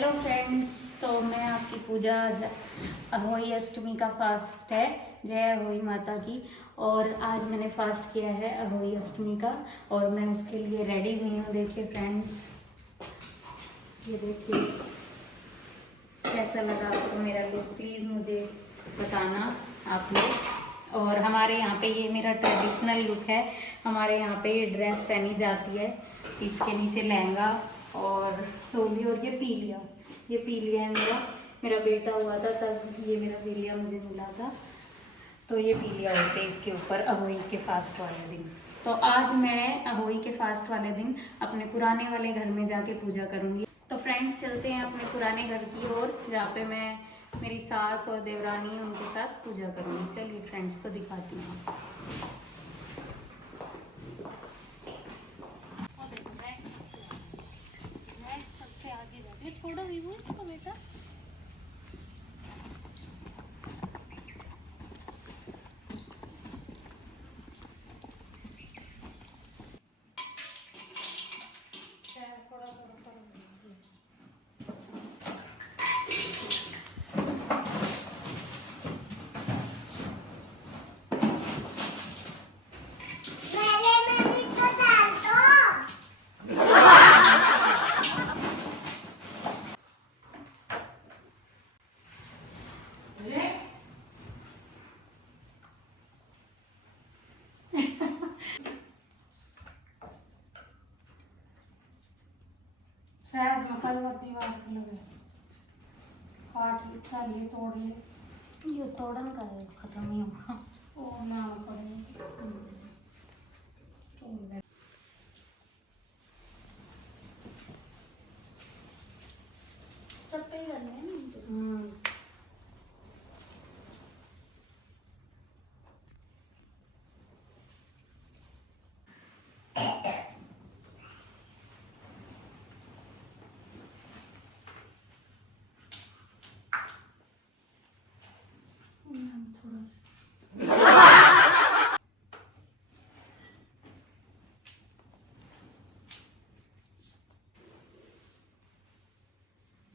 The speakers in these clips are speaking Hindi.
हेलो फ्रेंड्स, तो मैं आपकी पूजा आज अहोई अष्टमी का फास्ट है। जय अहोई माता की। और आज मैंने फास्ट किया है अहोई अष्टमी का और मैं उसके लिए रेडी हुई हूँ। देखिए फ्रेंड्स, ये देखिए कैसा लगा आपको मेरा लुक, प्लीज़ मुझे बताना आप लोग। और हमारे यहाँ पे ये मेरा ट्रेडिशनल लुक है। हमारे यहाँ पे ये ड्रेस पहनी जाती है, इसके नीचे लहंगा और चोली। और ये पीलिया है मेरा बेटा हुआ था तब ये मेरा पीलिया मुझे मिला था, तो ये पीलिया होते इसके ऊपर अहोई के फास्ट वाले दिन। तो आज मैं अहोई के फास्ट वाले दिन अपने पुराने वाले घर में जाके पूजा करूँगी। तो फ्रेंड्स चलते हैं अपने पुराने घर की ओर, जहाँ पे मैं मेरी सास और देवरानी उनके साथ पूजा करूँगी। चलिए फ्रेंड्स, तो दिखाती हूँ। मैं सबसे आगे जाती हूँ। छोड़ो विभू इसको बेटा। शायद मसालवती बात लगे काट ले, खा लिए, तोड़ ले। ये तोड़न का है, खत्म ही होगा। ओ ना पड़े सब पे ही करने हैं ना।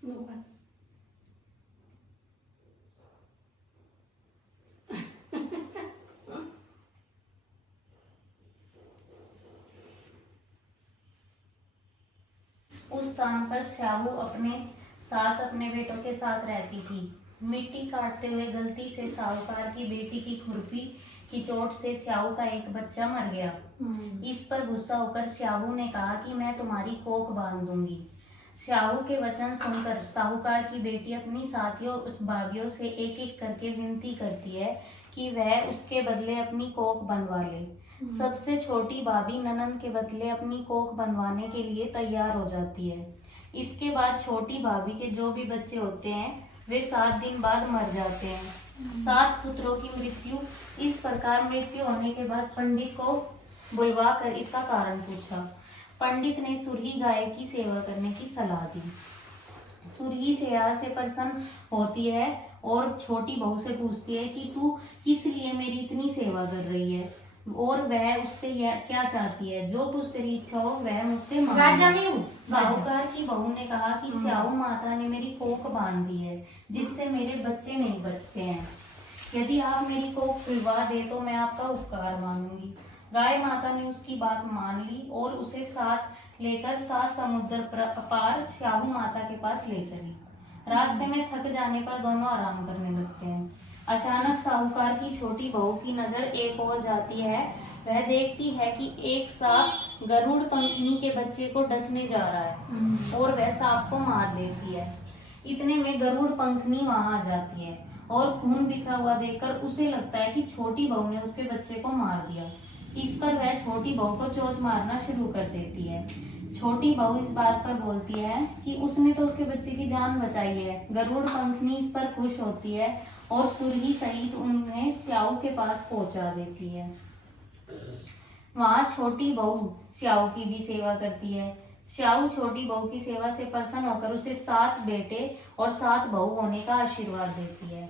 थोड़ा सा ऊपर उस स्थान पर स्याहू अपने बेटों के साथ रहती थी। मिट्टी काटते हुए गलती से साहूकार की बेटी की खुरपी की चोट से स्याहू का एक बच्चा मर गया। इस पर गुस्सा होकर स्याहू ने कहा कि मैं तुम्हारी कोख बांध दूंगी। स्याहू के वचन सुनकर साहूकार की बेटी अपनी साथियों उस भाभीियों से एक एक करके विनती करती है कि वह उसके बदले अपनी कोख बनवा ले। सबसे छोटी भाभी ननंद के बदले अपनी कोख बनवाने के लिए तैयार हो जाती है। इसके बाद छोटी भाभी के जो भी बच्चे होते हैं वे 7 दिन बाद मर जाते हैं। 7 पुत्रों की मृत्यु। इस प्रकार मृत्यु होने के बाद पंडित को बुलवा कर इसका कारण पूछा। पंडित ने सुरही गाय की सेवा करने की सलाह दी। सुरही सेवा से प्रसन्न होती है और छोटी बहू से पूछती है कि तू किस लिए मेरी इतनी सेवा कर रही है और वह उससे यह क्या चाहती है, जो कुछ तेरी इच्छा हो वह मुझसे मांग। साहूकार की बहू ने कहा कि स्याहू माता ने मेरी कोख बांध दी है जिससे मेरे बच्चे नहीं बचते हैं। यदि आप मेरी कोख खुलवा दे तो मैं आपका उपकार मानूंगी। गाय माता ने उसकी बात मान ली और उसे साथ लेकर 7 समुद्र पार स्याहू माता के पास ले चली। रास्ते में थक जाने पर दोनों आराम करने लगते हैं। अचानक साहूकार की छोटी बहू की नजर एक ओर जाती है। वह देखती है कि एक सांप गरुड़ पंखनी के बच्चे को डसने जा रहा है और वह सांप को मार देती है। इतने में गरुड़ पंखनी वहां आ जाती है और खून बिखरा हुआ देखकर उसे लगता है कि छोटी बहू ने उसके बच्चे को मार दिया। इस पर वह छोटी बहू को चोंच मारना शुरू कर देती है। छोटी बहू इस बात पर बोलती है कि उसने तो उसके बच्चे की जान बचाई है। गरुड़ पंखनी इस पर खुश होती है और सुरही सहित उन्हें स्याहू के पास पहुंचा देती है। वहां छोटी बहू स्याहू की भी सेवा करती है। स्याहू छोटी बहू की सेवा से प्रसन्न होकर उसे 7 बेटे और 7 बहू होने का आशीर्वाद देती है।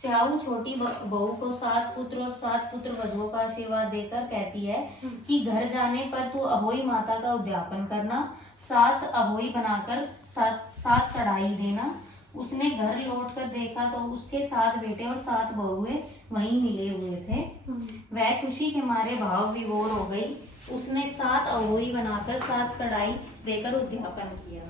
स्याहू छोटी बहू को 7 पुत्र और 7 पुत्र वधुओं का आशीर्वाद देकर कहती है कि घर जाने पर तू अहोई माता का उद्यापन करना, 7 अहोई बनाकर 7 कढ़ाई देना। उसने घर लौटकर देखा तो उसके 7 बेटे और 7 बहुएं वहीं मिले हुए थे। वह खुशी के मारे भाव विभोर हो गई। उसने 7 अहोई बनाकर 7 कढ़ाई देकर उद्यापन किया।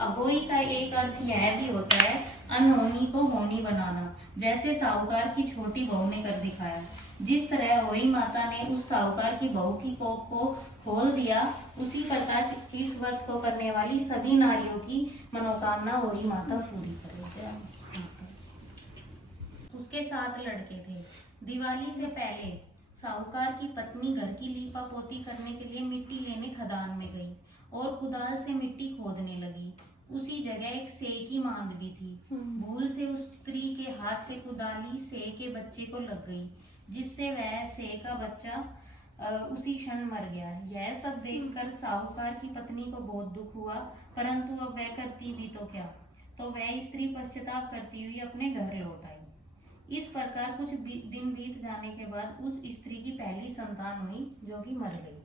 अहोई का एक अर्थ यह भी होता है अनहोनी को होनी बनाना, जैसे साहूकार की छोटी बहू ने कर दिखाया। जिस तरह अहोई माता ने उस साहूकार की बहू की कोख को खोल दिया, उसी प्रकार इस व्रत को करने वाली सभी नारियों की मनोकामना अहोई माता पूरी करे। उसके 7 लड़के थे। दिवाली से पहले साहूकार की पत्नी घर की लीपा पोती करने के लिए मिट्टी लेने खदान में गई और कुदाल से मिट्टी खोदने लगी। उसी जगह एक सेह की मांद भी थी। भूल से उस स्त्री के हाथ से कुदाली सेह के बच्चे को लग गई, जिससे वह सेह का बच्चा उसी क्षण मर गया। यह सब देखकर साहूकार की पत्नी को बहुत दुख हुआ, परंतु अब वह करती भी तो क्या। तो वह स्त्री पश्चाताप करती हुई अपने घर लौट आई। इस प्रकार कुछ दिन बीत जाने के बाद उस स्त्री की पहली संतान हुई, जो कि मर गई।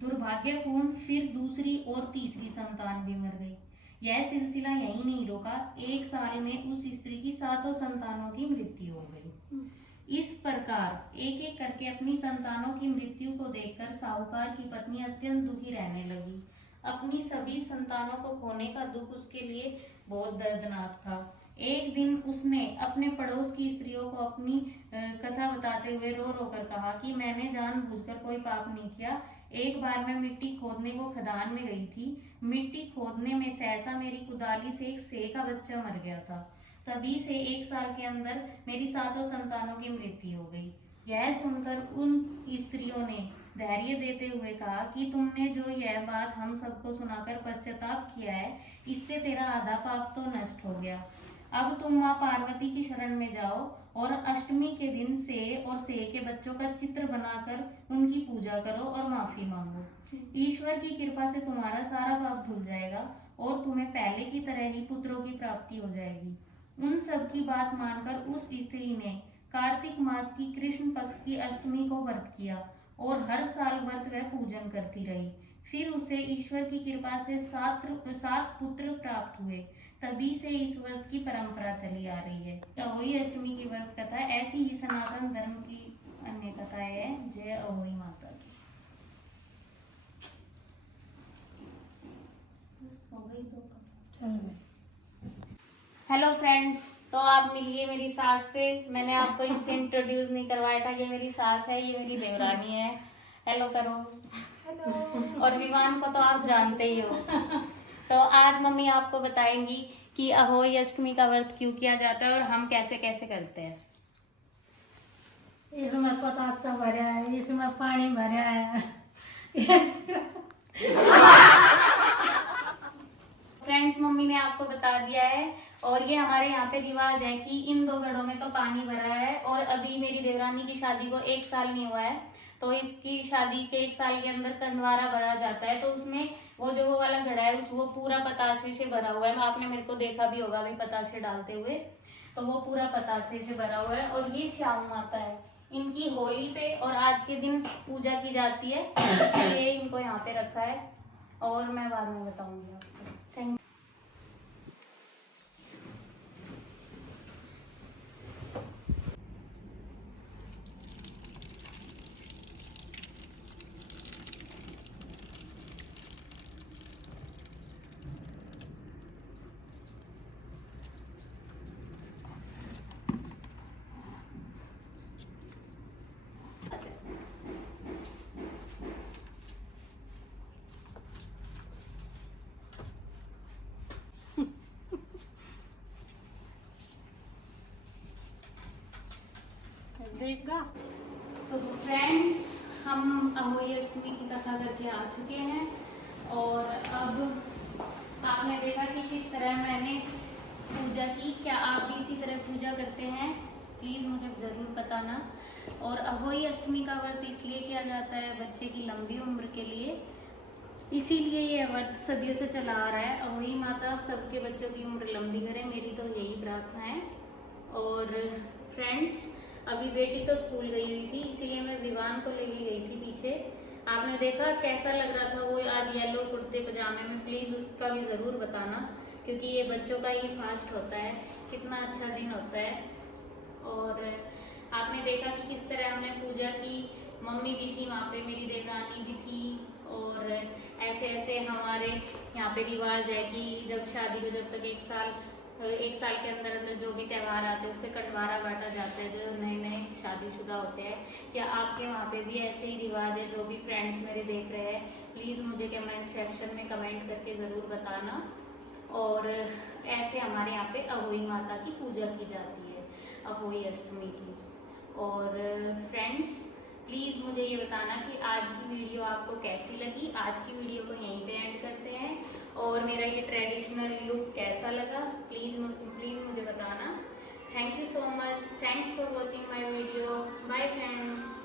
दुर्भाग्यपूर्ण फिर दूसरी और तीसरी संतान भी मर गई। यह सिलसिला यही नहीं रुका। 1 साल में उस स्त्री की 7 संतानों की मृत्यु हो गई। इस प्रकार एक एक करके अपनी संतानों की मृत्यु को देखकर साहूकार की पत्नी अत्यंत दुखी रहने लगी। अपनी सभी संतानों को खोने का दुख उसके लिए बहुत दर्दनाक था। एक दिन उसने अपने पड़ोस की स्त्रियों को अपनी कथा बताते हुए रो रो कर कहा कि मैंने जानबूझकर कोई पाप नहीं किया। एक बार मैं मिट्टी खोदने को खदान में गई थी। मिट्टी खोदने में सहसा मेरी कुदाली से एक सेह का बच्चा मर गया था। तभी से 1 साल के अंदर मेरी 7 संतानों की मृत्यु हो गई। यह सुनकर उन स्त्रियों ने धैर्य देते हुए कहा कि तुमने जो यह बात हम सबको सुनाकर पश्चाताप किया है, इससे तेरा आधा पाप तो नष्ट हो गया। अब तुम माँ पार्वती की शरण में जाओ और अष्टमी के दिन सेह और सेह के बच्चों का चित्र बनाकर उनकी पूजा करो और माफी मांगो। ईश्वर की कृपा से तुम्हारा सारा पाप धुल जाएगा और तुम्हें पहले की तरह ही पुत्रों की प्राप्ति हो जाएगी। उन सब की बात मानकर उस स्त्री ने कार्तिक मास की कृष्ण पक्ष की अष्टमी को व्रत किया और हर साल व्रत वह पूजन करती रही। फिर उसे ईश्वर की कृपा से 7 पुत्र प्राप्त हुए। तभी से इस व्रत की परंपरा चली आ रही है। अहोई अष्टमी की व्रत कथा ऐसी ही सनातन धर्म की अन्य कथाएं है। जय अहोई माता की। हेलो फ्रेंड्स, तो आप मिलिए मेरी सास से। मैंने आपको इनसे इंट्रोड्यूस नहीं करवाया था। ये मेरी सास है, ये मेरी देवरानी है। हेलो करो। हेलो। और विवान को तो आप जानते ही हो। तो आज मम्मी आपको बताएंगी कि अहोई अष्टमी का व्रत क्यों किया जाता है और हम कैसे कैसे करते हैं। इसमें पतासा भरा है, इसमें पानी भरा है। फ्रेंड्स, मम्मी ने आपको बता दिया है। और ये हमारे यहाँ पे रिवाज है कि इन 2 घड़ों में तो पानी भरा है और अभी मेरी देवरानी की शादी को 1 साल नहीं हुआ है, तो इसकी शादी के 1 साल के अंदर कंडवारा भरा जाता है। तो उसमें वो वाला घड़ा है वो पूरा पतासे से भरा हुआ है। आपने मेरे को देखा भी होगा अभी पतासे डालते हुए, तो वो पूरा पतासे से भरा हुआ है। और ये श्याम माता है, इनकी होली पे और आज के दिन पूजा की जाती है, इसलिए इनको यहाँ पे रखा है और मैं बाद में बताऊंगी आपको। Thank you. देखा तो फ्रेंड्स, हम अहोई अष्टमी की कथा करके आ चुके हैं और अब आपने देखा कि किस तरह मैंने पूजा की। क्या आप भी इसी तरह पूजा करते हैं? प्लीज़ मुझे ज़रूर बताना। और अहोई अष्टमी का व्रत इसलिए किया जाता है बच्चे की लंबी उम्र के लिए, इसीलिए ये व्रत सदियों से चला आ रहा है। अहोई माता सबके बच्चों की उम्र लंबी करे, मेरी तो यही प्रार्थना है। और फ्रेंड्स, अभी बेटी तो स्कूल गई हुई थी, इसीलिए मैं विवान को लेके गई थी पीछे। आपने देखा कैसा लग रहा था वो आज येलो कुर्ते पजामे में, प्लीज़ उसका भी ज़रूर बताना, क्योंकि ये बच्चों का ही फास्ट होता है, कितना अच्छा दिन होता है। और आपने देखा कि किस तरह हमने पूजा की, मम्मी भी थी वहाँ पे, मेरी देवरानी भी थी। और ऐसे ऐसे हमारे यहाँ पे रिवाज है कि जब शादी को जब तक एक साल के अंदर अंदर जो भी त्यौहार आते हैं उस पर कंडवारा बांटा जाता है, जो नए नए शादीशुदा होते हैं। क्या आपके वहाँ पे भी ऐसे ही रिवाज है? जो भी फ्रेंड्स मेरे देख रहे हैं, प्लीज़ मुझे कमेंट सेक्शन में कमेंट करके ज़रूर बताना। और ऐसे हमारे यहाँ पे अहोई माता की पूजा की जाती है, अहोई अष्टमी की। और फ्रेंड्स प्लीज़ मुझे ये बताना कि आज की वीडियो आपको कैसी लगी। आज की वीडियो को यहीं पे एंड करते हैं। और मेरा ये ट्रेडिशनल लुक कैसा लगा प्लीज़ मुझे बताना। Thank you so much, thanks for watching my video, bye friends.